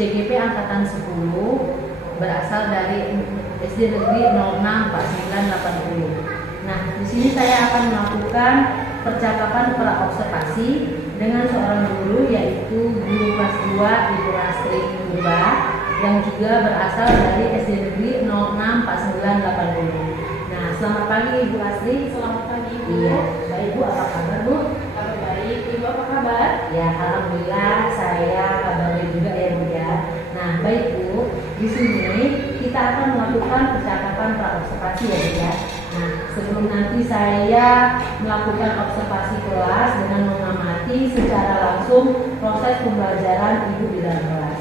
CGP Angkatan 10 berasal dari SD Negeri 06 4980. Nah, di sini saya akan melakukan percakapan praobservasi dengan seorang guru, yaitu guru kelas 2 Ibu Astri Purba, yang juga berasal dari SD Negeri 06 4980. Nah, selamat pagi Ibu Astri. Selamat pagi Ibu. Iya, baik Bu, apa kabar Bu? Kabar baik. Ibu apa kabar? Ya, alhamdulillah saya kabar baik juga ya Bu ya. Nah, baik Bu, di sini kita akan melakukan percakapan praobservasi ya Bu ya. Nah, sebelum nanti saya melakukan observasi kelas dengan mengamati secara langsung proses pembelajaran Ibu di dalam kelas.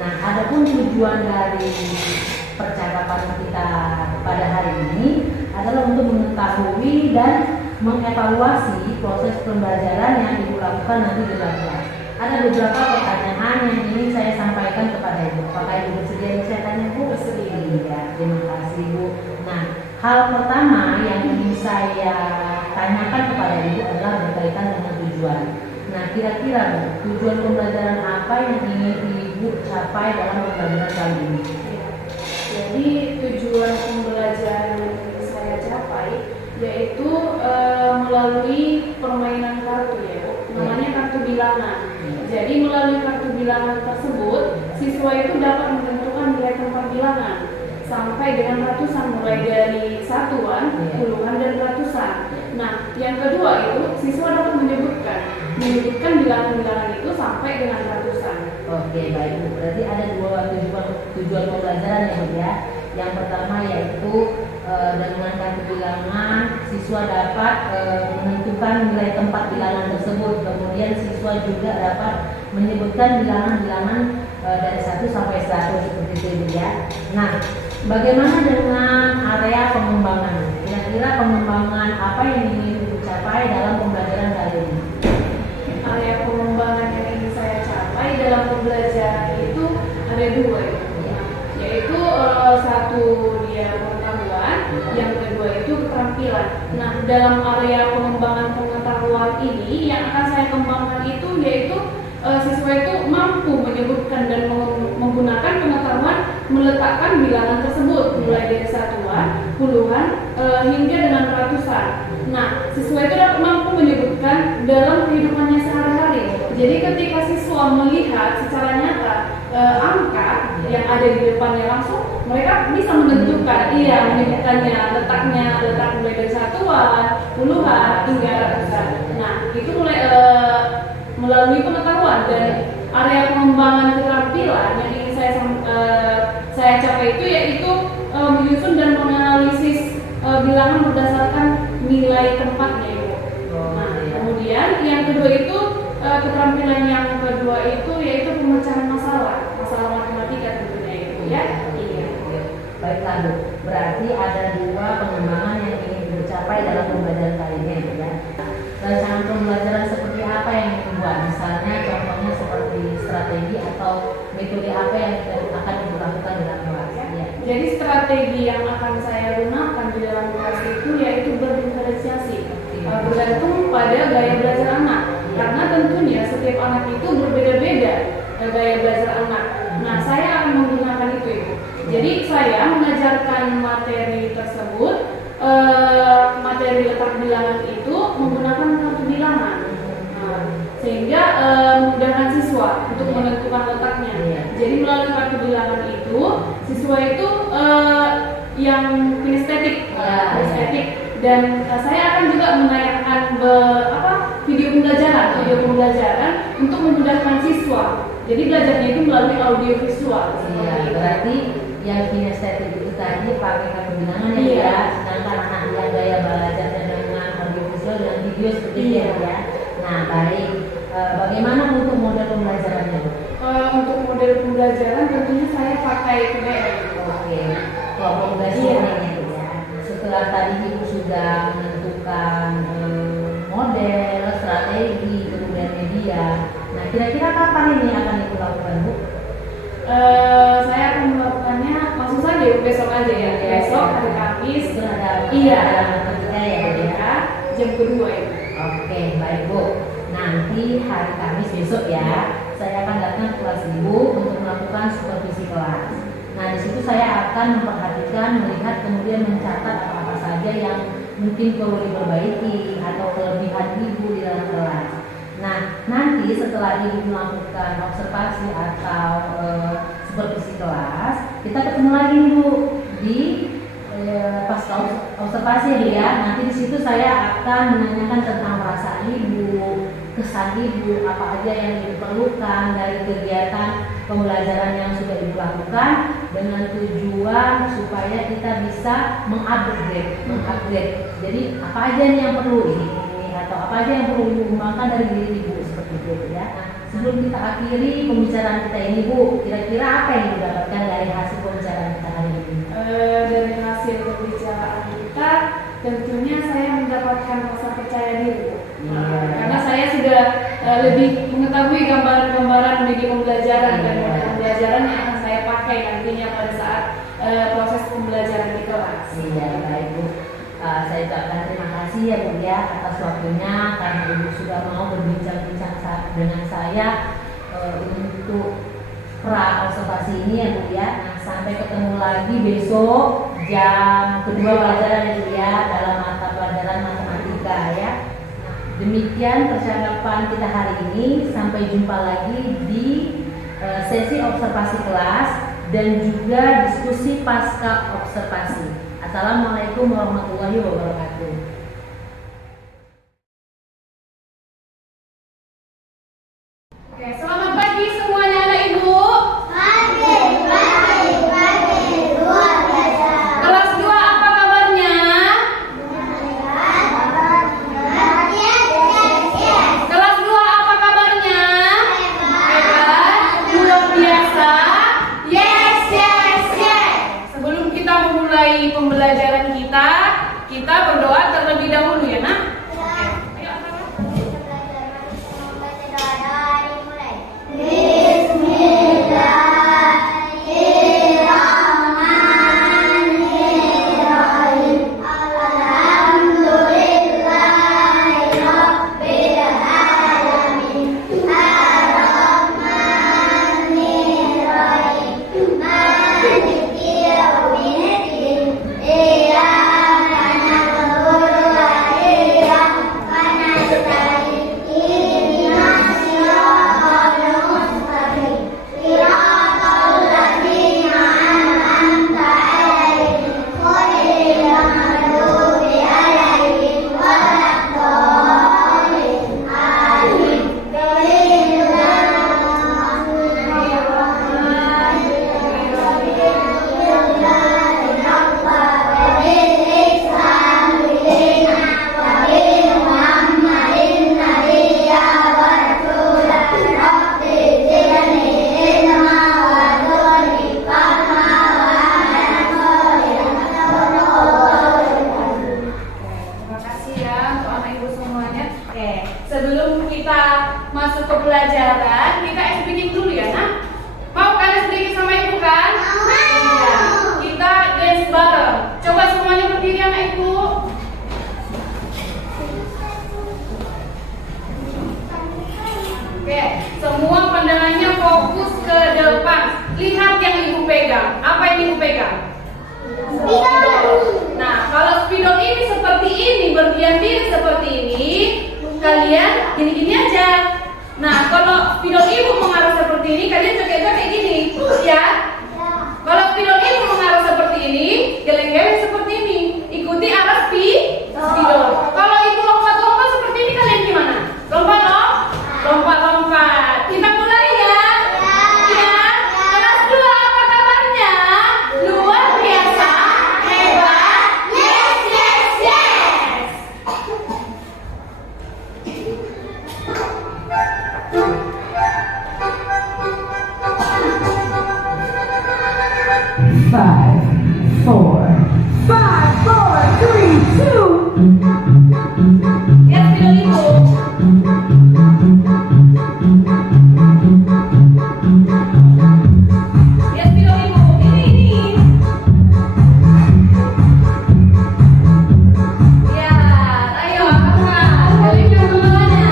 Nah, adapun tujuan dari percakapan kita pada hari ini adalah untuk mengetahui dan mengevaluasi proses pembelajaran yang Ibu lakukan nanti di dalam kelas. Ada beberapa pertanyaan yang ingin saya sampaikan kepada Ibu. Apakah Ibu bersedia saya tanya Bu? Bersedia. Iya, terima kasih Bu. Nah, hal pertama yang ingin saya tanyakan kepada Ibu adalah berkaitan dengan tujuan. Nah, kira-kira Bu, tujuan pembelajaran apa yang ingin Ibu capai dalam pembelajaran kali ini? Jadi tujuan pembelajaran yang saya capai yaitu melalui permainan kartu ya Bu. Namanya kartu bilangan. Jadi melalui kartu bilangan tersebut siswa itu dapat menentukan nilai tempat bilangan sampai dengan ratusan, mulai dari satuan, puluhan dan ratusan. Nah, yang kedua itu siswa dapat menyebutkan bilangan-bilangan itu sampai dengan ratusan. Oke, baik Bu. Berarti ada dua tujuan pembelajaran ya Bu ya. Yang pertama yaitu dengan kartu bilangan siswa dapat menentukan nilai tempat bilangan tersebut. Kemudian siswa juga dapat menyebutkan bilangan-bilangan dari 1 sampai 100 seperti itu Bu ya. Nah, bagaimana dengan area pengembangan? Kira-kira pengembangan apa yang ingin dicapai dalam pembelajaran kali ini? Area pengembangan yang ingin saya capai dalam pembelajaran itu ada dua ya. Yaitu satu dia pengetahuan, yang kedua itu keterampilan. Nah, dalam area pengembangan pengetahuan ini yang akan saya kembangkan itu yaitu siswa itu mampu menyebutkan dan menggunakan pengetahuan meletakkan bilangan tersebut mulai dari satuan, puluhan hingga dengan ratusan. Nah, siswa itu dapat mampu menyebutkan dalam kehidupannya sehari-hari. Jadi ketika siswa melihat secara nyata angka yang ada di depannya langsung, mereka bisa menentukan, menyebutkannya, letak mulai dari satuan, puluhan hingga ratusan. Nah, itu mulai melalui pengetahuan. Dan area pengembangan keterampilan yang ingin saya capai itu yaitu menyusun dan menganalisis bilangan berdasarkan nilai tempatnya Ibu. Nah, kemudian yang kedua itu keterampilan yang kedua itu yaitu pemecahan masalah matematika tentunya Ibu ya. Iya. Baiklah Bu, berarti ada dua pengembangan yang ingin dicapai dalam pembelajaran kali ini ya. Rancangan pembelajaran seperti apa yang dibuat? Misalnya contohnya seperti strategi atau metode apa yang akan dilakukan dalam kelas ya. Jadi strategi yang akan saya gunakan di dalam kelas itu yaitu berdiferensiasi, bergantung pada gaya belajar anak. Karena tentunya setiap anak itu berbeda-beda gaya belajar anak. Nah, saya akan menggunakan itu Ibu. Jadi saya mengajarkan materi tersebut, materi letak bilangan itu menggunakan kartu bilangan. Sehingga memudahkan siswa untuk menentukan letaknya. Jadi melalui kartu bilangan itu siswa itu yang kinestetik, dan saya akan juga menayangkan video pembelajaran untuk memudahkan siswa. Jadi belajarnya itu melalui audio visual. Iya, berarti yang kinestetik itu tadi pakai kartu bilangan ya, sedangkan anak yang gaya belajarnya dengan audio visual dan video seperti itu ya. Nah, baik. Bagaimana untuk model pembelajarannya? Untuk model pembelajaran tentunya saya pakai PBL. Oke, kelompok belajar itu ya. Setelah tadi Ibu sudah menentukan model, strategi, kemudian media. Nah, kira-kira kapan ini akan Ibu lakukan Bu? Saya akan melakukannya langsung saja besok aja ya. Besok hari Kamis. Jam kedua itu. Oke, baik Bu. Nanti hari Kamis besok ya, saya akan datang ke kelas Ibu untuk melakukan supervisi kelas. Nah, di situ saya akan memperhatikan, melihat, kemudian mencatat apa-apa saja yang mungkin perlu diperbaiki atau kelebihan Ibu di dalam kelas. Nah, nanti setelah Ibu melakukan observasi atau supervisi kelas, kita ketemu lagi Bu di pas observasi ya. Nanti di situ saya akan menanyakan tentang perasaan Ibu, kesan Ibu, apa aja yang diperlukan dari kegiatan pembelajaran yang sudah Ibu lakukan, dengan tujuan supaya kita bisa mengupgrade. Jadi apa aja nih yang perlu ini atau apa aja yang perlu Ibu kembangkan dari diri Ibu, seperti itu ya. Nah, sebelum kita akhiri pembicaraan kita ini Bu, kira-kira apa yang Ibu dapatkan dari hasil pembicaraan kita hari ini? Dari hasil pembicaraan kita, tentunya saya mendapatkan rasa percaya diri, Bu. Karena saya sudah lebih mengetahui gambaran-gambaran media pembelajaran dan metode pembelajaran yang akan saya pakai nantinya pada saat proses pembelajaran di kelas. Iya, baik Bu. Saya ucapkan terima kasih ya Bu ya atas waktunya, karena Ibu sudah mau berbincang-bincang dengan saya untuk pra observasi ini ya Bu ya. Nah, sampai ketemu lagi besok jam kedua pelajaran ya Bu ya, dalam mata pelajaran matematika ya. Nah, demikian percakapan kita hari ini. Sampai jumpa lagi di sesi observasi kelas dan juga diskusi pasca observasi. Assalamualaikum warahmatullahi wabarakatuh. Oke, selamat pagi semuanya anak Ibu. Luar biasa. Kelas 2 apa kabarnya? Kelas 2 apa kabarnya? Hebat, luar biasa. Yes. Sebelum kita memulai pembelajaran kita berdoa terlebih dahulu ya, Nak. Ayo, sebelum kita masuk ke pelajaran, kita speaking dulu ya, Nak. Mau kalian speaking sama Ibu kan? Iya. Kita dance bareng. Coba semuanya berdiri anak Ibu. Oke, semua pandangannya fokus ke depan. Lihat yang Ibu pegang. Apa yang Ibu pegang? Spidol. Nah, kalau spidol ini seperti ini, berdiam diri seperti ini, kalian gini-gini aja. Nah, kalau spidol Ibu mengarah seperti ini, kalian joget-joget gini, ya. Kalau spidol Ibu mengarah seperti ini, geleng-geleng seperti ini. Ikuti arah spidol. Kalau Ibu lompat-lompat seperti ini, kalian gimana? Lompat-lompat. Kita mulai ya. Ya. Kelas 2 apa kabarnya? Luar biasa. Hebat. Yes. 5, 4, 3, 2. Ya, spidol Ibu. Ya, spidol Ibu. Ini. Ya, ayo angkat. Gelengkan semuanya.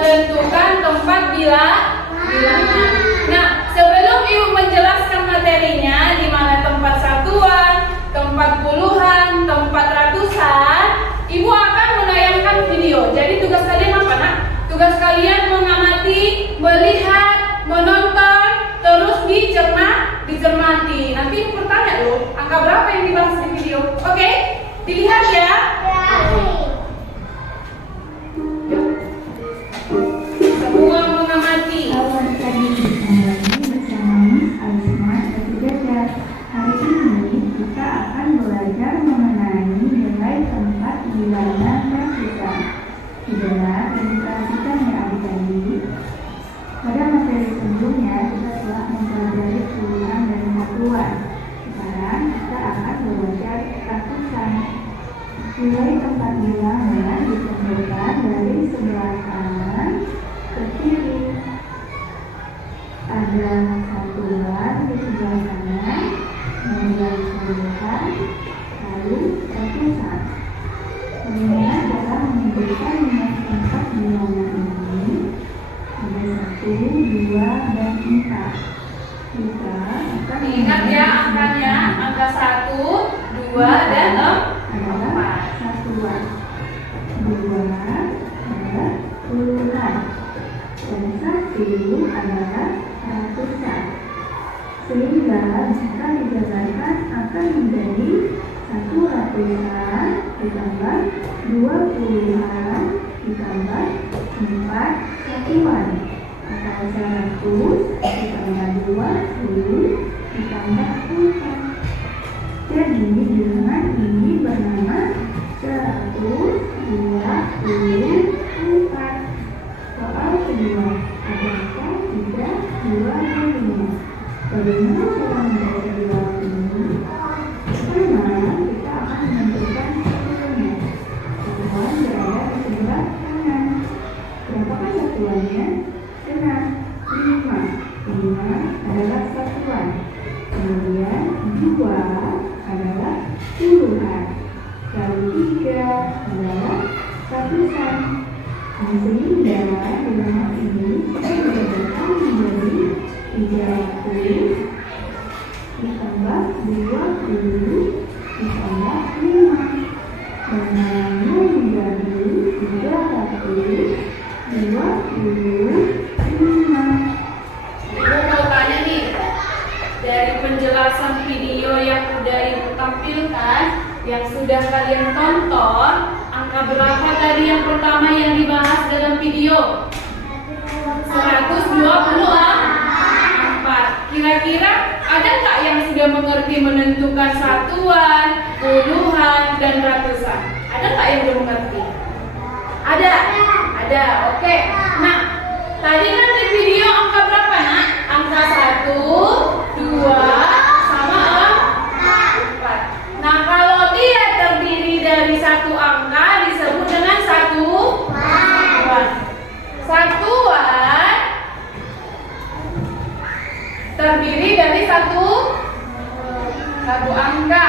menentukan tempat bilangan. Nah, sebelum Ibu menjelaskan materinya di mana tempat satuan, tempat puluhan, tempat ratusan, Ibu akan menayangkan video. Jadi tugas kalian apa, Nak? Tugas kalian mengamati, melihat, menonton, terus dicermati. Nanti Ibu bertanya loh, angka berapa yang dibahas di video? Oke? Dilihat ya. Semua mengamati. Selamat pagi, kembali bersama Miss Alisma dari Jajar. Hari ini kita akan belajar mengenai nilai tempat bilangan dan susah. Sudah diperhatikan ya adik-adik. Pada materi sebelumnya kita telah mempelajari puluhan dan satuan. Sekarang kita akan belajar ratusan. Nilai tempat bilangan ditentukan dari sebelah kanan ke kiri. Ada satuan di sebelah kanan, kemudian puluhan, lalu ratusan. Bagaimana cara menyebutkan nilai tempat bilangan ini? Ada 1, 2, dan 4. Kita akan Ingat ya angkanya, angka 1, 2, dan 4. Satuan, 2 adalah puluhan, dan 1 adalah ratusan. Sehingga jika dijabarkan akan menjadi 1 ratusan ditambah 2 puluhan ditambah 4 satuan, atau 100 ditambah 20 ditambah 4. Jadi bilangan ini bernama 124. Soal kedua, adakah 3, 2, dan 5? Bagaimana cara membaca bilangan ini? Pertama, kita akan menentukan satuannya. Satuan berada di sebelah kanan. Berapakah satuannya? Benar, 5. 5 adalah satuan. Kemudian 2 adalah puluhan. Lalu 3 adalah ratusan. Nah, sehingga bilangan ini kita dijabarkan menjadi 30 ditambah 20 ditambah 5. Dan nilainya menjadi 325. Ibu mau tanya nih, dari penjelasan video yang sudah Ibu tampilkan, yang sudah kalian tonton, angka berapa tadi yang pertama yang dibahas dalam video? 124. Kira-kira ada nggak yang sudah mengerti menentukan satuan, puluhan, dan ratusan? Ada nggak yang belum mengerti? Ada? Ada, oke. Nah, tadi kan di video angka berapa, Nak? Angka 1, 2, sama 4. Nah, kalau dia terdiri dari satu angka disebut dengan satuan. Satuan terdiri dari satu angka.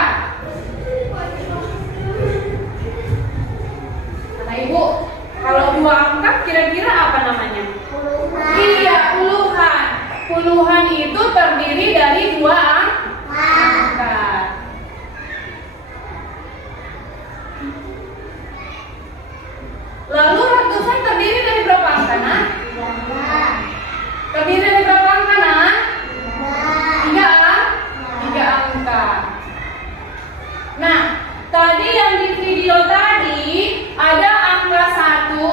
Kata Ibu, kalau 2 angka kira-kira apa namanya? Iya, puluhan. Puluhan itu terdiri dari 2 angka. Lalu ratusan terdiri dari berapa angka, Nak? Terdiri dari berapa angka, Nak? 3 angka. Nah, tadi yang di video tadi ada angka 1,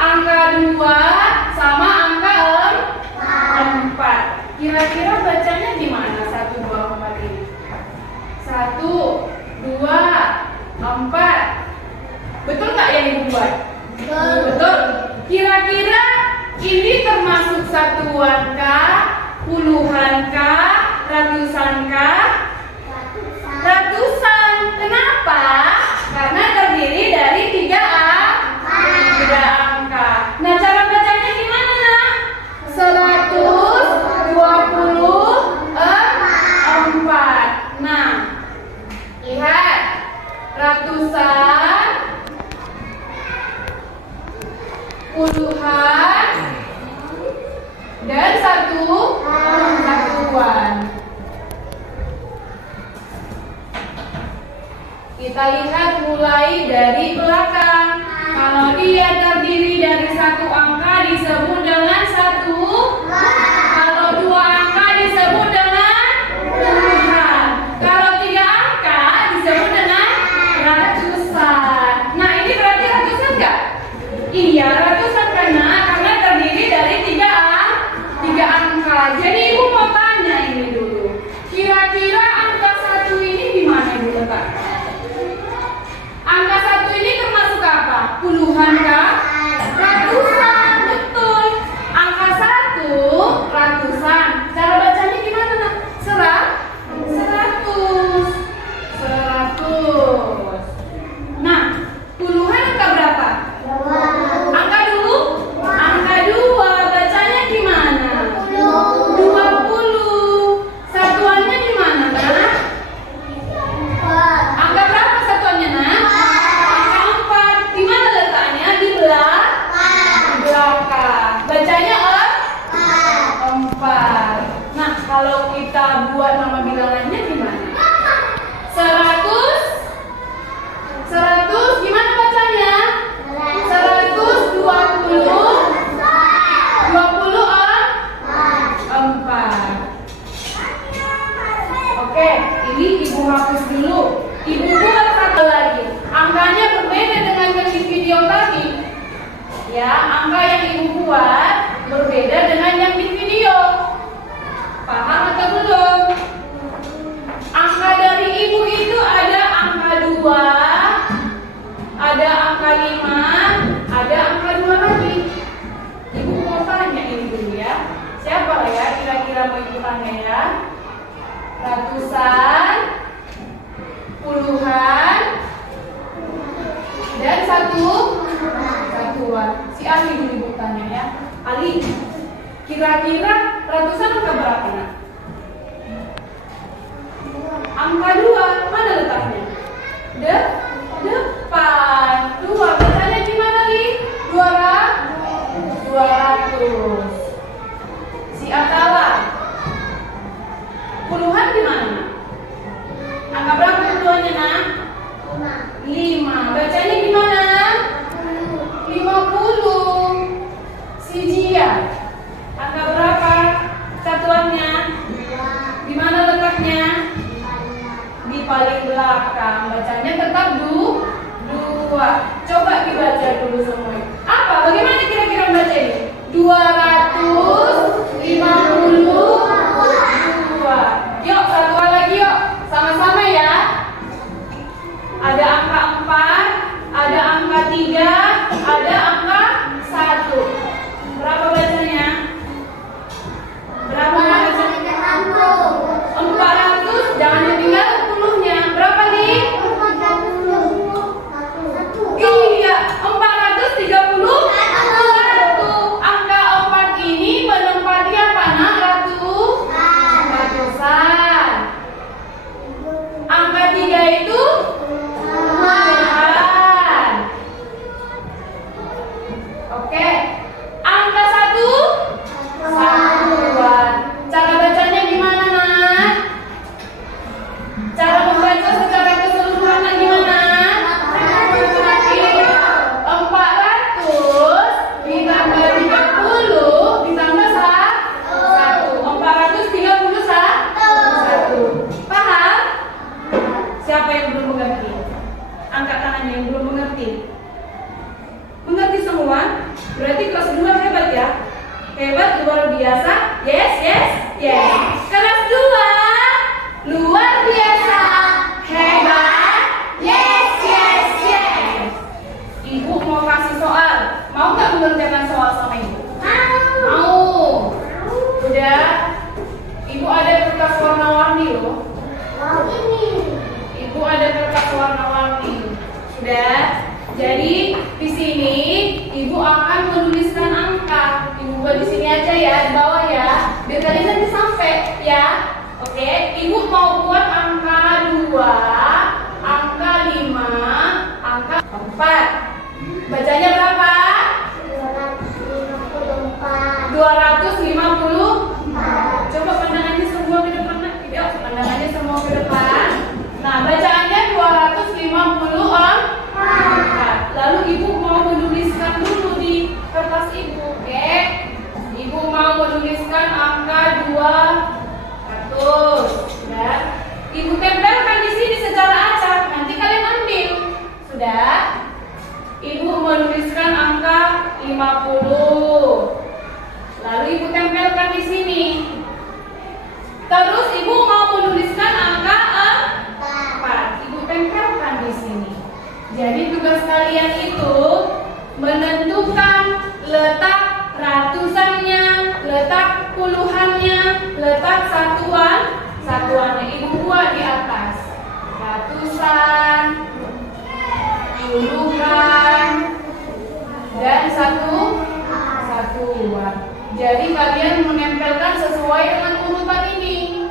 angka 2, sama angka 4. Kira-kira bacanya gimana 1, 2, 4 ini? 1, 2, 4. Betul nggak yang dibuat? Betul. Kira-kira ini termasuk satuan kah, puluhan kah, ratusan kah? Ratusan. Kenapa? Karena terdiri dari 3 angka. Nah, cara bacanya gimana, Nak? 124. Nah, lihat. Ratusan, puluhan, Kita lihat mulai dari belakang. Kalau dia terdiri dari satu angka disebut dengan satu. Kalau dua angka disebut dengan puluhan. Kalau tiga angka disebut dengan ratusan. Nah, ini berarti ratusan nggak? Iya, ratusan karena terdiri dari tiga angka. Jadi ibu mau tanya ini dulu. Kira-kira angka satu ini di mana ibu letakkan? Angka satu ini termasuk apa? Puluhan kah? Ratusan, betul. Angka satu ratusan. Cara bacanya gimana nak? Seratus. Nah, puluhan angka berapa? Angka dua. Bacanya gimana? 20. Satuannya di mana nak? Angka berapa satuannya nak? Angka 4. Di mana letaknya? Di belakang. Bacanya 4. Nah, kalau kita buat nama bilangannya gimana? 100 gimana bacanya? 24. Oke, ini ibu hapus dulu. Ibu buat satu lagi. Angkanya berbeda dengan yang di video tadi. Ya, angka yang ibu buat berbeda dengan yang di video. Paham atau belum? Angka dari ibu itu ada angka 2, ada angka 5, ada angka 2 lagi. Ibu mau tanya ini dulu ya. Siapa lah ya kira-kira mau ibu tanya ya? Ratusan, puluhan, dan satuan. Si Ali dulu ibu tanya ya. Ali, kira-kira ratusan angka berapa nak? Angka 2, mana letaknya? Depan. 2, bacanya gimana Li? 200. Si Atala, puluhan di mana? Angka berapa puluhannya nak? 5. Bacanya gimana? 50. Si Jia, angka berapa satuannya? Di mana letaknya? Di paling belakang. Bacanya tetap 2. Coba dibaca dulu semua. Apa? Bagaimana kira-kira baca ini? 252. Yuk, satuan lagi yuk. Sama-sama ya. Ada angka 4, ada angka 3, ada angka 1. Berapa bacanya? Berapa bacanya? 400. Jangan ditinggal 10-nya. Berapa nih? 431. Iya, 431. Angka 4 ini menempati apa nak? Ratusan. Angka 3 itu puluhan. Oke. Angka 1 satuan. Cara bacanya gimana nak? Cara membaca secara keseluruhan nak gimana? 400 ditambah 30 ditambah 1. 431. Paham? Siapa yang belum mengerti? Angkat tangannya yang belum mengerti. Mengerti semua? Berarti kelas 2 hebat ya? Hebat, luar biasa. Yes. Kelas 2 luar biasa. Hebat. Yes. Ibu mau kasih soal. Mau nggak mengerjakan soal sama ibu? Mau. Udah. Ibu ada kertas warna-warni loh. Ibu ada kertas warna-warni. Sudah. Jadi di sini ibu akan menuliskan angka. Ibu buat di sini aja ya, di bawah ya. Biar kalian nanti sampai ya. Oke. Ibu mau buat angka 2, angka 5, angka 4. Bacanya berapa? 254. Coba pandangannya semua ke depan. Yuk, pandangannya semua ke depan. Nah, bacaannya 254. Lalu ibu tempelkan di sini. Terus ibu mau menuliskan angka 4. Ibu tempelkan di sini. Jadi tugas kalian itu menentukan letak ratusannya, letak puluhannya, letak satuannya. Ibu buat di atas. Ratusan, puluhan, dan satuan. Jadi kalian menempelkan sesuai dengan urutan ini.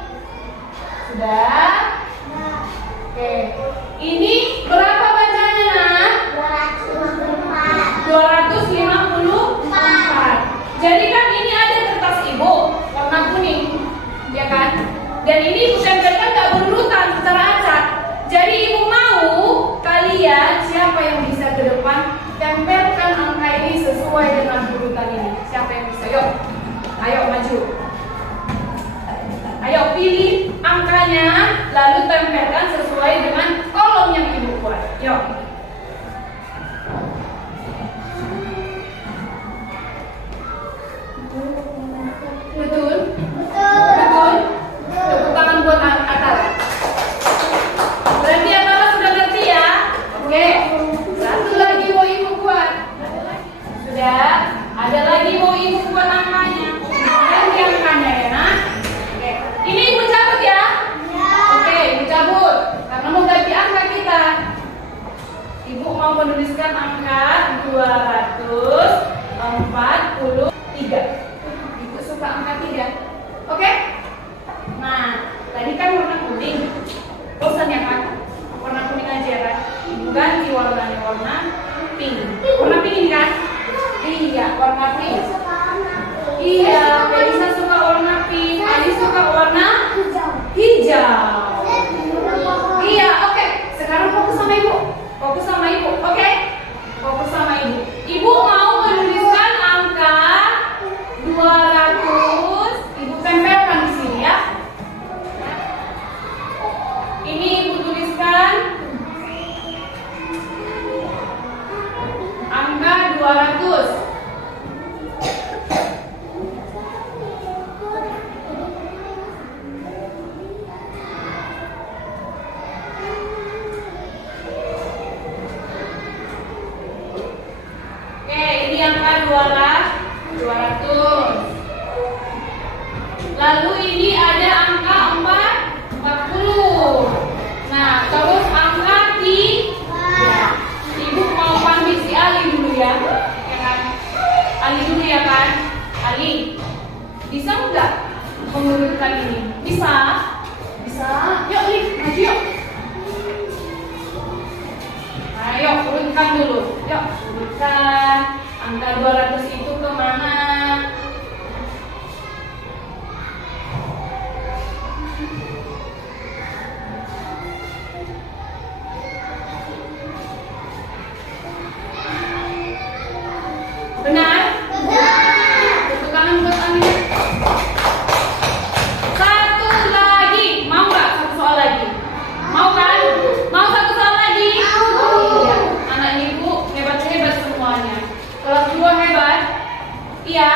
Sudah? Oke. Ini berapa bacanya, Nak? 254. Jadi kan ini ada kertas ibu warna kuning, ya kan? Dan ini ibu tempelkan nggak berurutan secara acak. Jadi ibu mau kalian siapa yang bisa ke depan tempelkan angka ini sesuai dengan urutan ini. Siapa yang bisa? Yuk, ayo maju. Ayo pilih angkanya, lalu tempelkan sesuai dengan kolom yang ibu buat. Yuk. Betul? Betul? Tepuk tangan buat Atal. Berarti Atal sudah ngerti ya? Oke. Satu lagi mau ibu buat. Sudah? Ada lagi mau ibu buat angkanya. Ganti angkanya ya, Nak. Oke. Ini ibu cabut ya? Oke, ibu cabut. Karena mau ganti angka kita. Ibu mau menuliskan angka 243. Ibu suka angka 3. Oke? Nah, tadi kan warna kuning. Bosan ya kan? Warna kuning aja ya kan? Ibu ganti warnanya warna pink. Warna pink ini kan? Iya, warna pink. Iya, Felisa suka warna pink. Adi suka warna hijau. Iya, oke. Sekarang fokus sama ibu. Fokus sama ibu, oke? Fokus sama ibu. Ibu mau menuliskan angka 200. Ibu tempelkan di sini ya. Ini ibu tuliskan angka 200. Oke, ini angka 200. Lalu ini ada angka 40. Nah, terus angka 3. Ibu mau panggil si Ali dulu ya. Ya kan? Ali dulu ya kan? Ali, bisa nggak mengurutkan ini? Bisa? Bisa? Yuk, Ali, maju yuk. Ayo, urutkan dulu. Yuk, urutkan. Angka 200 itu kemana? Benar? Tepuk tangan buat Amin. Satu lagi. Mau nggak satu soal lagi? Mau kan? Mau satu soal lagi? Iya. Anak ibu hebat-hebat semuanya. Kelas 2 hebat? Iya.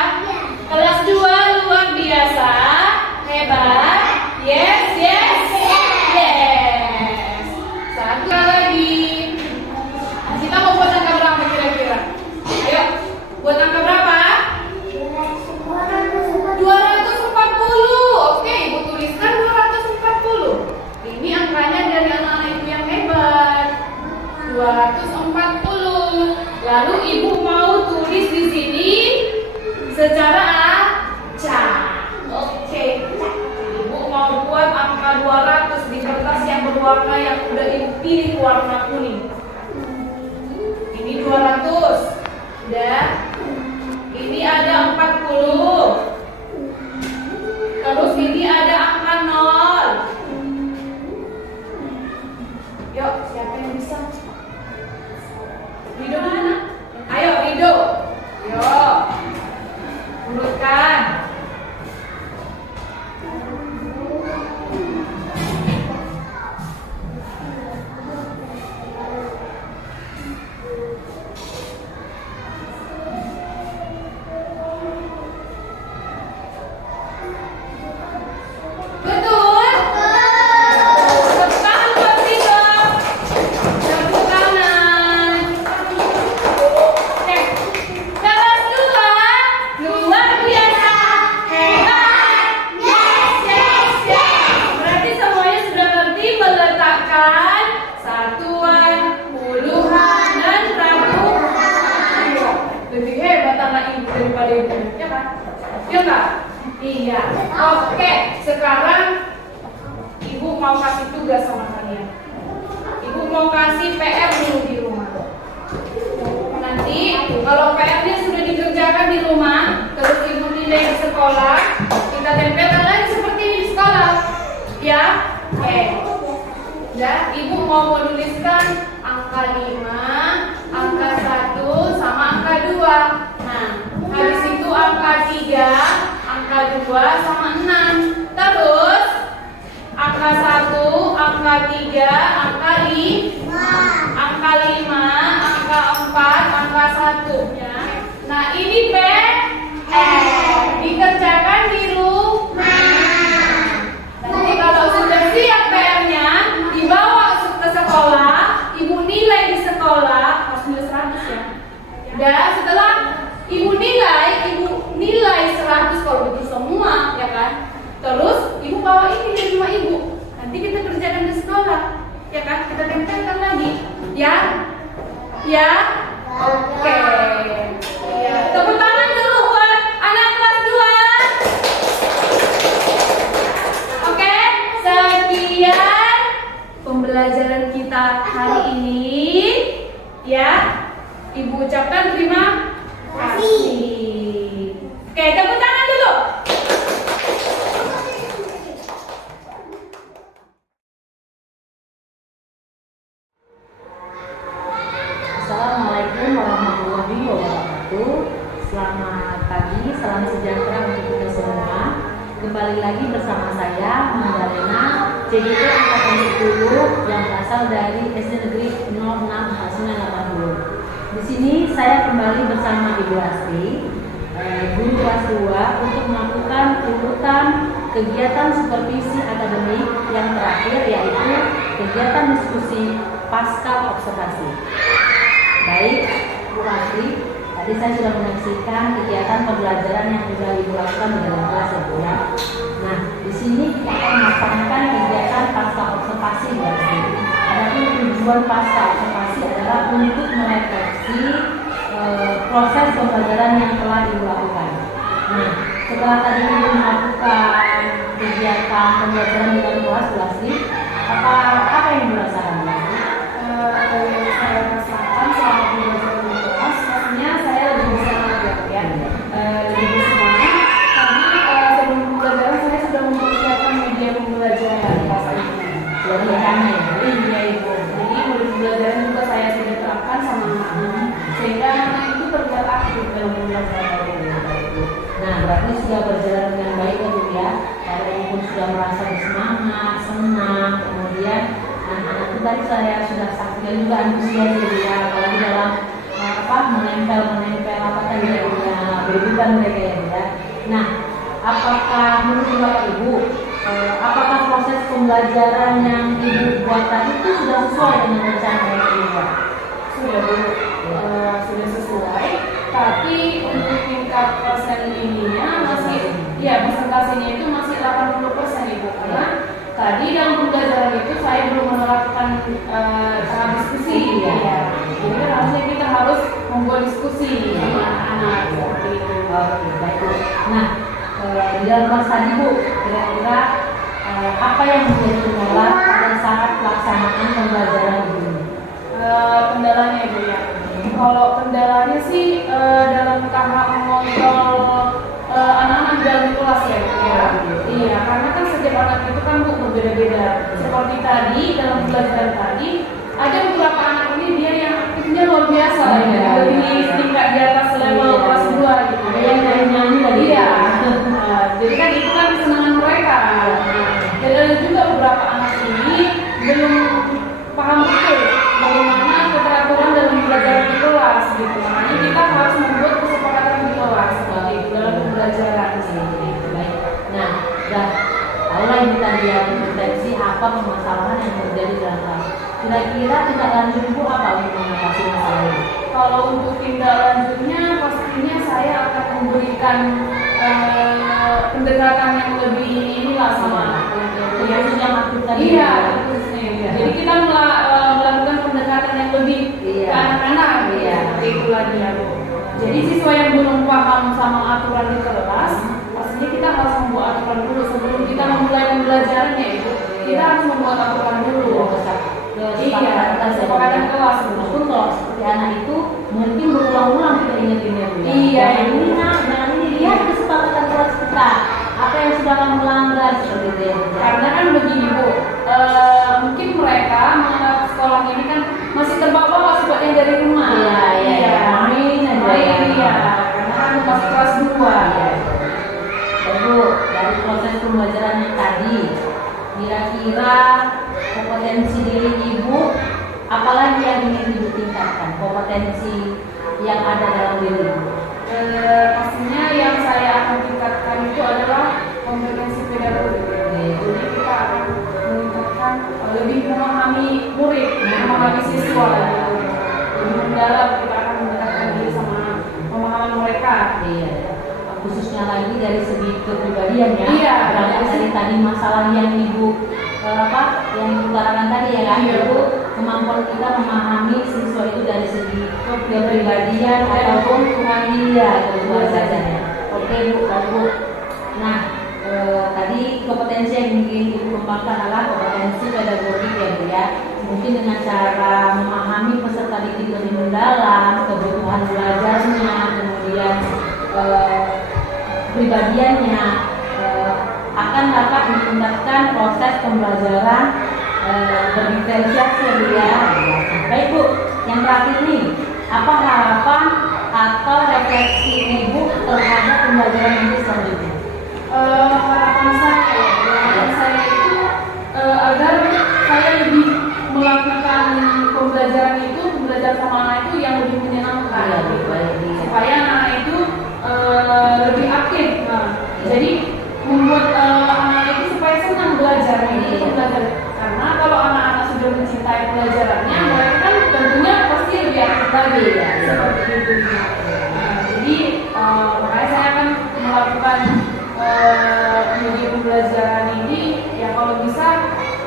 Kelas 2 luar biasa. Hebat. Yes, yes, yes. Satu lagi. Kita mau buat angka berapa kira-kira? Ayo, buat angka berapa? 240. Oke, ibu tuliskan 240. Ini angkanya dari anak-anak ibu yang hebat. 240. Lalu ibu mau tulis di sini secara acak. Oke. Ibu mau buat angka 200 di kertas yang berwarna yang udah ibu pilih warna kuning. Ini 200. Udah. Ini ada 40. Terus ini ada angka 0. Yuk, siapa yang bisa? Rido mana? Ayo, Rido. Yuk. Urutkan. Iya. Oke, sekarang Ibu mau kasih tugas sama kalian. Ibu mau kasih PR dulu di rumah. Nanti kalau PR-nya sudah dikerjakan di rumah, terus Ibu nilai di sekolah, kita tempelkan lagi seperti di sekolah. Ya? Oke. Ya, Ibu mau menuliskan angka 5, angka 1 sama angka 2. Nah, habis itu angka 3, angka 2 sama 6. Terus angka 1, angka 3, angka 5, angka 5, angka 4, angka 1 ya. Nah, ini dikerjakan di rumah. Nanti kalau sudah siap PR-nya dibawa ke sekolah, Ibu nilai di sekolah, harus nilai 100 ya. Dan setelah Ibu nilai 100 kalau begitu semua, ya kan? Terus Ibu bawa ini di rumah Ibu. Nanti kita kerjakan di sekolah, ya kan? Kita tempelkan lagi, ya? Ya? Oke. Ya. Tepuk tangan dulu buat anak kelas 2. Oke, sekian pembelajaran kita hari ini. Ya, Ibu ucapkan terima kasih. Oke, tepuk tangan dulu. Assalamualaikum warahmatullahi wabarakatuh. Selamat pagi, salam sejahtera untuk kita semua. Kembali lagi bersama saya, Magdalena, CDT angkatan 10 yang berasal dari SD Negeri 064980. Di sini saya kembali bersama Ibu Asti, guru kelas 2, untuk melakukan urutan kegiatan supervisi akademik yang terakhir, yaitu kegiatan diskusi pasca observasi. Baik, Bu Asti, tadi saya sudah menyaksikan kegiatan pembelajaran yang sudah Ibu lakukan di dalam kelas ya Bu ya. Nah, di sini kita akan melaksanakan kegiatan pasca observasi Bu Asti. Adapun tujuan pasca observasi adalah untuk merefleksi proses pembelajaran yang telah Ibu lakukan. Nah, setelah tadi Ibu melakukan kegiatan pembelajaran di dalam kelas Bu Asti, apa yang Ibu rasakan Bu Asti? Saya rasakan selama belajar di kelas, pastinya saya lebih bisa belajar ya, lebih bisa semangat karena sebelum pembelajaran saya sudah mempersiapkan media pembelajaran pasti. Jadi kami, Iya Ibu. Jadi media pembelajaran juga saya sudah terapkan sama anak-anak, sehingga anak itu terlihat aktif dalam pembelajaran. Nah, berarti sudah berjalan dengan baik ya Bu ya. Kalau Ibu pun sudah merasa bersemangat, senang, kemudian anak-anak itu tadi saya sudah saksikan juga antusias ya Bu ya, apalagi dalam menempel apa tadi ya Bu ya, berbukan mereka ya Bu ya. Nah, apakah menurut Bapak Ibu, apakah proses pembelajaran yang Ibu buat tadi itu sudah sesuai dengan rencana yang Ibu buat? Sudah Bu, sudah sesuai. Tapi untuk tingkat persen ininya masih, ya persentasenya itu masih 80% Ibu, karena tadi dalam pembelajaran itu saya belum menerapkan tahap diskusi ya. Jadi kan harusnya kita harus membuat diskusi sama anak-anak seperti itu. Oke, baik Bu. Nah, di dalam kelas tadi Bu, kira-kira apa yang menjadi kendala pada saat pelaksanaan pembelajaran ini? Kendalanya Bu ya. Kalau kendalanya sih dalam tahap mengontrol anak-anak dalam kelas ya Bu ya. Iya, karena kan setiap anak itu kan Bu berbeda-beda. Seperti tadi dalam pembelajaran tadi ada beberapa anak ini dia yang aktifnya luar biasa ya. Lebih tingkat di atas level kelas 2 gitu. Ada yang nyanyi tadi Iya. Jadi kan itu kan kesenangan mereka. Dan ada juga beberapa anak ini belum paham betul bagaimana keteraturan dalam pembelajaran di kelas gitu. Makanya kita harus membuat kesepakatan di kelas seperti itu dalam pembelajaran sendiri. Baik. Nah, tahu lah ini tadi ya, mendeteksi apa permasalahan yang terjadi dalam kelas. Kira-kira tindak lanjut Bu apa untuk mengatasi masalah ini? Kalau untuk tindak lanjutnya pastinya saya akan memberikan pendekatan yang lebih inilah sama anak-anak. Jadi yang aktif tadi. Iya, khususnya. Jadi kita melakukan pendekatan yang lebih ke anak-anak, seperti itu lagi ya Bu. Jadi siswa yang belum paham sama aturan di kelas, pasti pastinya kita harus membuat aturan dulu sebelum kita memulai pembelajarannya itu. Kita harus membuat aturan dulu. Kesepakatan kelas. Walaupun kalau seperti anak itu mungkin berulang-ulang kita ingetinnya Bu. Iya, ini nak, jangan ini, lihat kesepakatan kelas kita. Apa yang sudah kamu melanggar seperti itu ya. Karena kan begini Bu, mungkin mereka menganggap sekolah ini kan masih terbawa sebagian dari rumah. Iya. Main ya. Karena kan masih kelas 2. Iya. Bu, dari proses pembelajarannya tadi, kira-kira kompetensi diri Ibu, apalagi yang ingin Ibu tingkatkan? Kompetensi yang ada dalam diri Ibu. Pastinya yang saya akan tingkatkan itu adalah kompetensi pedagogik. Jadi kita akan meningkatkan lebih memahami murid, memahami siswa, lebih mendalam kita akan mendekatkan diri sama pemahaman mereka. Iya. Khususnya lagi dari segi kepribadian ya. Iya. Dari tadi masalah yang Ibu yang utarakan tadi ya kan, Iya. itu kemampuan kita memahami siswa itu dari segi kepribadian ataupun dia kedua saja ya. Oke Bu, Bu. Nah, tadi kompetensi yang ingin Ibu kembangkan adalah kompetensi pedagogik ya Bu ya. Mungkin dengan cara memahami peserta didik lebih mendalam, kebutuhan belajarnya, kemudian pribadiannya, akan dapat meningkatkan proses pembelajaran berdiferensiasi ya. Baik Bu, yang terakhir nih, apa harapan atau refleksi Ibu terhadap pembelajaran ini selanjutnya? Harapan saya itu agar saya lebih melakukan pembelajaran sama anak itu yang lebih menyenangkan. Iya, baik. Supaya anak itu lebih aktif. Jadi membuat anak itu supaya senang belajar. Karena kalau anak-anak sudah mencintai pelajarannya, mereka kan tentunya pasti lebih aktif lagi ya. Seperti itu. Jadi makanya saya akan melakukan media pembelajaran ini ya kalau bisa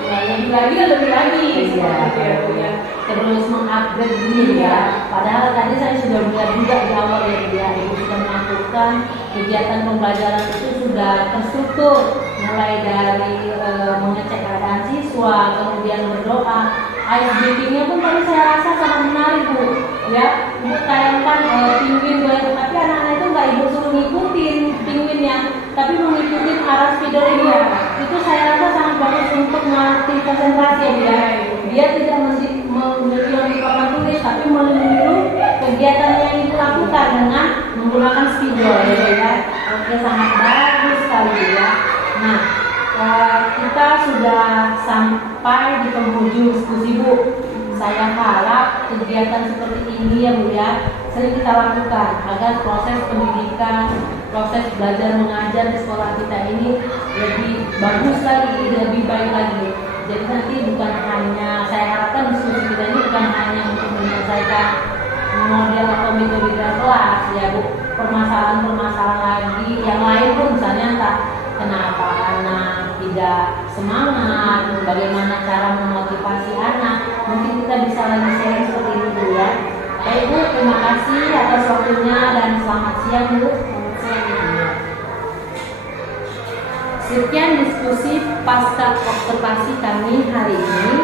ya lebih lagi seperti itu ya. Terus mengupgrade diri ya. Padahal tadi saya sudah melihat juga di awal ya, Ibu sudah melakukan kegiatan pembelajaran itu sudah terstruktur, mulai dari mengecek keadaan siswa, kemudian berdoa. Ice breaking-nya pun tadi saya rasa sangat menarik Bu. Ya, Ibu tayangkan pinguin tapi anak-anak itu nggak Ibu suruh ngikutin pinguinnya, tapi mengikuti arah spidolnya. Itu saya rasa sangat bagus untuk melatih konsentrasi ya. Dia tidak memiliki papan tulis, tapi meniru kegiatan yang Ibu lakukan dengan menggunakan spidol ya. Oke, sangat bagus sekali ya. Nah, kita sudah sampai di penghujung diskusi Bu. Saya harap kegiatan seperti ini ya Bu ya sering kita lakukan agar proses pendidikan, proses belajar mengajar di sekolah kita ini lebih bagus lagi, lebih baik lagi. Jadi nanti bukan hanya, saya harapkan diskusi kita ini bukan hanya untuk menyelesaikan model atau metode kelas ya Bu, permasalahan-permasalahan lagi yang lain pun, misalnya entah kenapa anak tidak semangat, bagaimana cara memotivasi anak, mungkin kita bisa lagi sharing seperti ini Bu ya. Baik Bu, terima kasih atas waktunya dan selamat siang Bu. Sekian diskusi pasca observasi kami hari ini.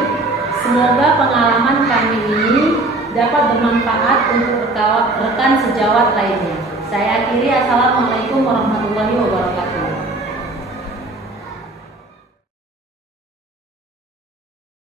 Semoga pengalaman kami ini dapat bermanfaat untuk rekan sejawat lainnya. Saya akhiri, assalamualaikum warahmatullahi wabarakatuh.